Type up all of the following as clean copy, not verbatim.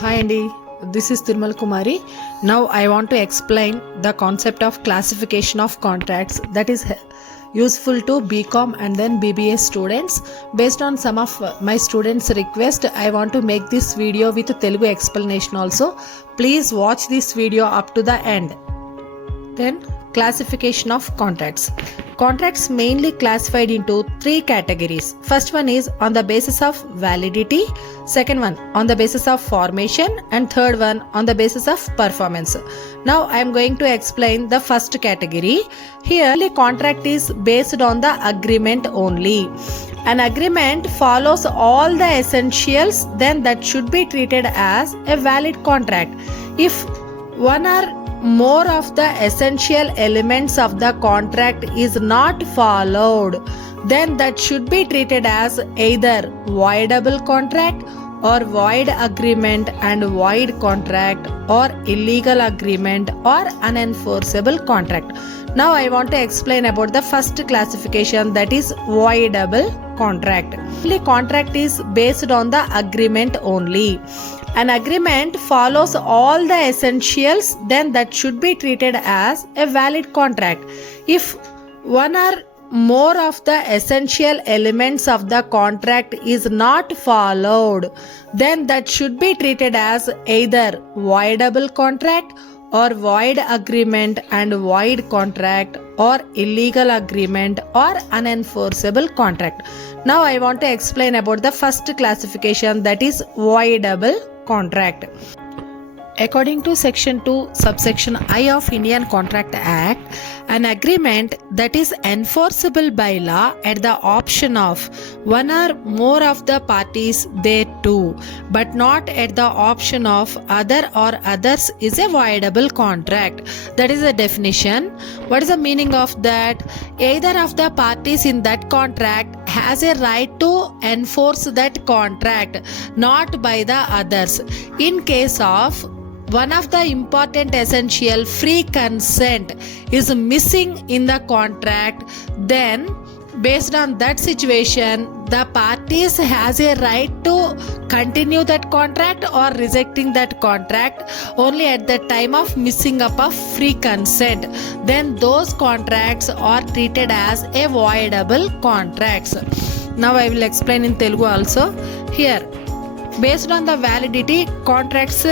Hi Andy, this is Tirmal Kumari. Now I want to explain the concept of classification of contracts that is useful to BCom and then BBA students. Based on some of my students' request, I want to make this video with Telugu explanation also. Please watch this video up to the end. Then classification of contracts. Contracts mainly classified into three categories. First one is on the basis of validity, second one on the basis of formation, and third one on the basis of performance. Now I am going to explain the first category. Here the contract is based on the agreement only. An agreement follows all the essentials, then that should be treated as a valid contract. If one or more of the essential elements of the contract is not followed, then that should be treated as either voidable contract or void agreement and void contract or illegal agreement or unenforceable contract. Now I want to explain about the first classification, that is voidable contract. The contract is based on the agreement only. An agreement follows all the essentials, then that should be treated as a valid contract. If one or more of the essential elements of the contract is not followed, then that should be treated as either voidable contract or void agreement and void contract or illegal agreement or unenforceable contract. Now I want to explain about the first classification, that is voidable contract. According to section 2 subsection I of Indian Contract Act, an agreement that is enforceable by law at the option of one or more of the parties thereto, but not at the option of other or others, is a voidable contract. That is the definition. What is the meaning of that? Either of the parties in that contract has a right to enforce that contract, not by the others. In case of one of the important essential free consent is missing in the contract, then based on that situation the parties has a right to continue that contract or rejecting that contract only at the time of missing up of free consent. Then those contracts are treated as a voidable contracts. Now I will explain in Telugu also. Here based on the validity contracts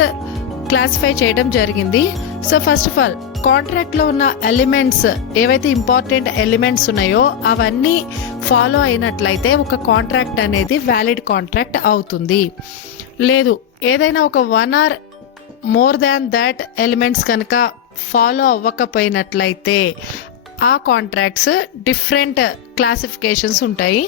classify చేయడం జరిగింది. So first of all కాంట్రాక్ట్లో ఉన్న ఎలిమెంట్స్ ఏవైతే important elements ఉన్నాయో అవన్నీ ఫాలో అయినట్లయితే ఒక కాంట్రాక్ట్ అనేది వ్యాలిడ్ కాంట్రాక్ట్ అవుతుంది. లేదు ఏదైనా ఒక one or more than that elements కనుక ఫాలో అవ్వకపోయినట్లయితే ఆ కాంట్రాక్ట్స్ డిఫరెంట్ క్లాసిఫికేషన్స్ ఉంటాయి.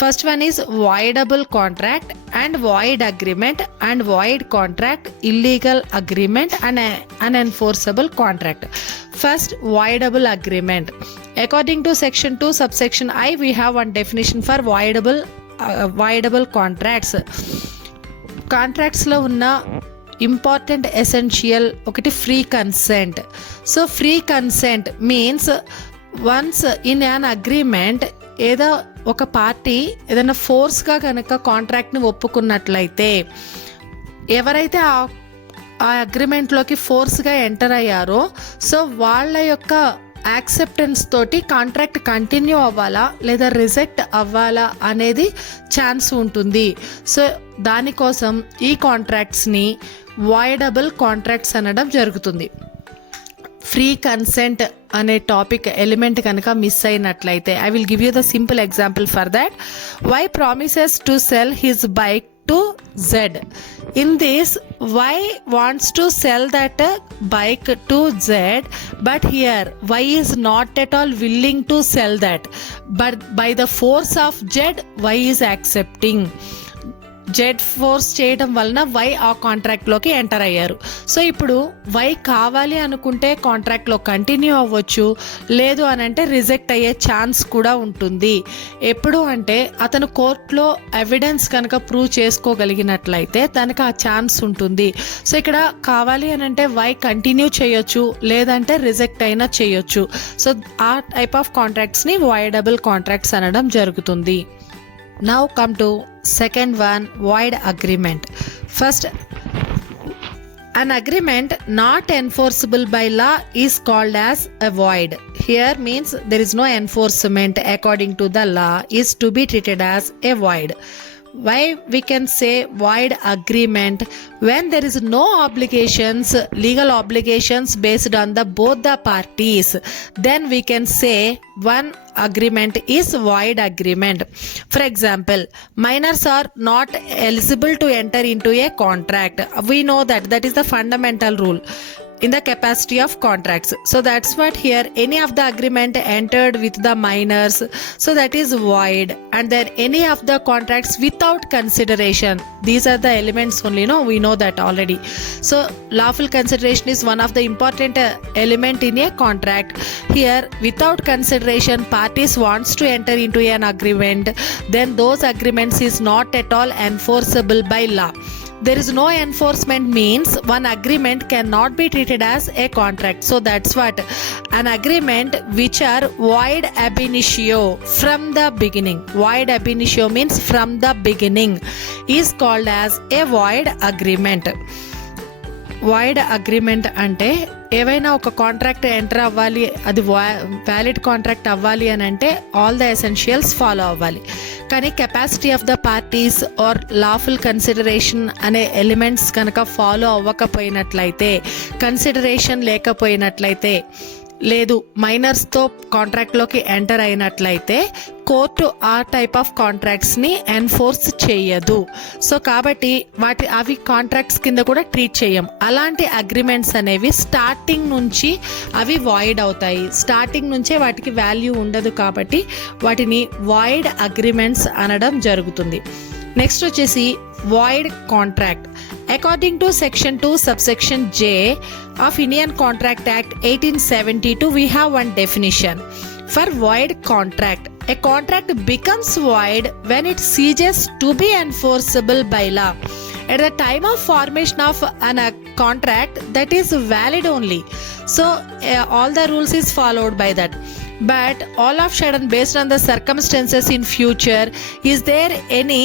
First one is voidable contract and void agreement and void contract, illegal agreement and unenforceable contract. First voidable agreement. According to section 2 subsection I, we have one definition for voidable contracts. కాంట్రాక్ట్స్లో ఉన్న important essential ఒకటి free consent. So free consent means once in an agreement ఏదో ఒక పార్టీ ఏదైనా ఫోర్స్గా కనుక కాంట్రాక్ట్ని ఒప్పుకున్నట్లయితే ఎవరైతే ఆ అగ్రిమెంట్లోకి ఫోర్స్గా ఎంటర్ అయ్యారో సో వాళ్ళ యొక్క యాక్సెప్టెన్స్ తోటి కాంట్రాక్ట్ కంటిన్యూ అవ్వాలా లేదా రిజెక్ట్ అవ్వాలా అనేది ఛాన్స్ ఉంటుంది. సో దానికోసం ఈ కాంట్రాక్ట్స్ని వాయిడబుల్ కాంట్రాక్ట్స్ అనడం జరుగుతుంది. ఫ్రీ కన్సెంట్ అనే టాపిక్ ఎలిమెంట్ కనుక మిస్ అయినట్లయితే I will give you the simple example for that. Y promises to sell his bike to Z. In this, Y wants to sell that bike to Z, but here Y is not at all willing to sell that, but by the force of Z, Y is accepting. Z force చేయడం వలన వై ఆ కాంట్రాక్ట్లోకి ఎంటర్ అయ్యారు. సో ఇప్పుడు వై కావాలి అనుకుంటే కాంట్రాక్ట్లో కంటిన్యూ అవ్వచ్చు, లేదు అని అంటే రిజెక్ట్ అయ్యే ఛాన్స్ కూడా ఉంటుంది. ఎప్పుడు అంటే అతను కోర్టులో ఎవిడెన్స్ కనుక ప్రూవ్ చేసుకోగలిగినట్లయితే తనకు ఆ ఛాన్స్ ఉంటుంది. సో ఇక్కడ కావాలి అని అంటే వై కంటిన్యూ చేయొచ్చు, లేదంటే రిజెక్ట్ అయినా చేయొచ్చు. సో ఆ టైప్ ఆఫ్ కాంట్రాక్ట్స్ని వాయిడబుల్ కాంట్రాక్ట్స్ అనడం జరుగుతుంది. Now come to second one, void agreement. First, An agreement not enforceable by law is called as a void. Here means there is no enforcement according to the law is to be treated as a void. Why we can say void agreement? When there is no obligations, legal obligations based on the both the parties, then we can say one agreement is void agreement. For example, minors are not eligible to enter into a contract. We know that is the fundamental rule in the capacity of contracts. So that's what here any of the agreement entered with the minors, so that is void. And then any of the contracts without consideration, these are the elements only, no, we know that already. So lawful consideration is one of the important element in a contract. Here without consideration parties wants to enter into an agreement, then those agreements is not at all enforceable by law. There is no enforcement means one agreement cannot be treated as a contract. So that's what an agreement which are void ab initio from the beginning. Void ab initio means from the beginning is called as a void agreement. Void agreement అంటే ఏవైనా ఒక contract enter అవ్వాలి, అది valid contract అవ్వాలి అని అంటే all the essentials follow అవ్వాలి. కానీ capacity of the parties or lawful consideration అనే ఎలిమెంట్స్ కనుక ఫాలో అవ్వకపోయినట్లయితే, కన్సిడరేషన్ లేకపోయినట్లయితే, లేదు మైనర్స్తో కాంట్రాక్ట్లోకి ఎంటర్ అయినట్లయితే కోర్టు ఆ టైప్ ఆఫ్ కాంట్రాక్ట్స్ని ఎన్ఫోర్స్ చేయదు. సో కాబట్టి అవి కాంట్రాక్ట్స్ కింద కూడా ట్రీట్ చేయం. అలాంటి అగ్రిమెంట్స్ అనేవి స్టార్టింగ్ నుంచి అవి వాయిడ్ అవుతాయి. స్టార్టింగ్ నుంచే వాటికి వాల్యూ ఉండదు కాబట్టి వాటిని వాయిడ్ అగ్రిమెంట్స్ అనడం జరుగుతుంది. నెక్స్ట్ వచ్చేసి void contract. According to section 2 subsection J of Indian Contract Act 1872, we have one definition for void contract. A contract becomes void when it ceases to be enforceable by law. At the time of formation of a contract, that is valid only. So all the rules is followed by that. But all of a sudden, based on the circumstances in future, is there any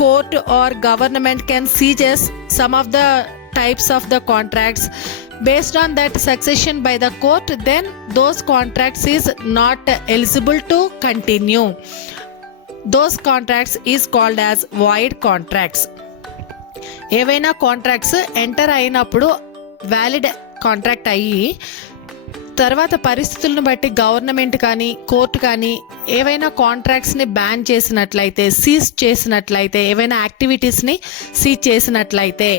court or government can seize some of the types of the contracts based on that succession by the court, then those contracts is not eligible to continue. Those contracts is called as void contracts. ఏవైనా contracts enter అయినప్పుడు valid contract అయ్యి తర్వాత పరిస్థితులను బట్టి గవర్నమెంట్ కానీ కోర్టు కానీ ఏవైనా కాంట్రాక్ట్స్ని బ్యాన్ చేసినట్లయితే, సీజ్ చేసినట్లయితే, ఏవైనా యాక్టివిటీస్ని సీజ్ చేసినట్లయితే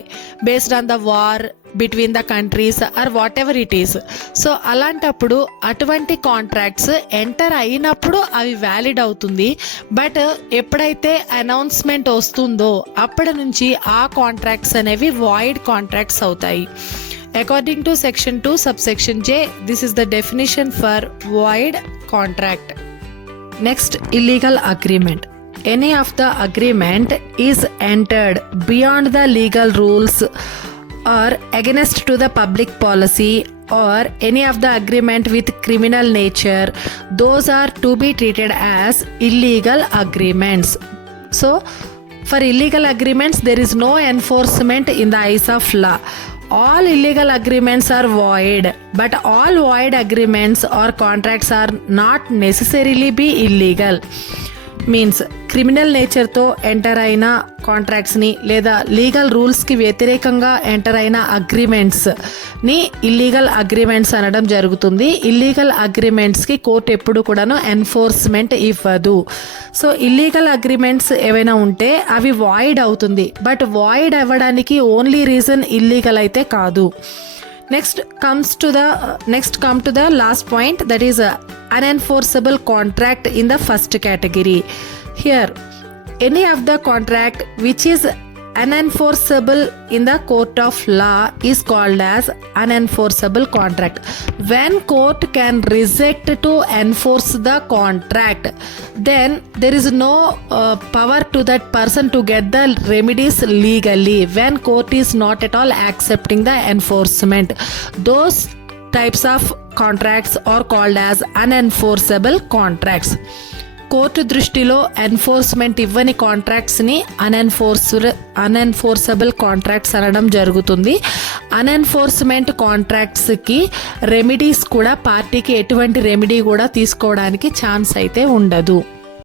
based on the war between the countries or whatever it is. So అలాంటప్పుడు అటువంటి కాంట్రాక్ట్స్ ఎంటర్ అయినప్పుడు అవి వ్యాలిడ్ అవుతుంది. బట్ ఎప్పుడైతే అనౌన్స్మెంట్ వస్తుందో అప్పటి నుంచి ఆ కాంట్రాక్ట్స్ అనేవి వాయిడ్ కాంట్రాక్ట్స్ అవుతాయి. According to section 2 subsection J, this is the definition for void contract. Next, illegal agreement. Any of the agreement is entered beyond the legal rules or against to the public policy, or any of the agreement with criminal nature, those are to be treated as illegal agreements. So for illegal agreements there is no enforcement in the eyes of law. All illegal agreements are void, but all void agreements or contracts are not necessarily be illegal. Means criminal నేచర్తో enter అయిన కాంట్రాక్ట్స్ని లేదా లీగల్ రూల్స్కి వ్యతిరేకంగా ఎంటర్ అయిన అగ్రిమెంట్స్ని illegal agreements అనడం జరుగుతుంది. ఇల్లీగల్ అగ్రిమెంట్స్కి కోర్టు ఎప్పుడు కూడాను ఎన్ఫోర్స్మెంట్ ఇవ్వదు. సో ఇల్లీగల్ అగ్రిమెంట్స్ ఏవైనా ఉంటే అవి వాయిడ్ అవుతుంది. బట్ వాయిడ్ అవ్వడానికి ఓన్లీ రీజన్ ఇల్లీగల్ అయితే కాదు. Next come to the last point, that is unenforceable contract in the first category. Here, any of the contract which is unenforceable in the court of law is called as unenforceable contract. When court can reject to enforce the contract, then there is no power to that person to get the remedies legally. When court is not at all accepting the enforcement, those types of contracts are called as unenforceable contracts. Court దృష్టిలో ఎన్ఫోర్స్మెంట్ ఇవ్వని కాంట్రాక్ట్స్ని unenforceable contracts అనడం జరుగుతుంది. అన్ఎన్ఫోర్స్మెంట్ కాంట్రాక్ట్స్కి రెమెడీస్ కూడా పార్టీకి ఎటువంటి రెమెడీ కూడా తీసుకోవడానికి ఛాన్స్ అయితే ఉండదు.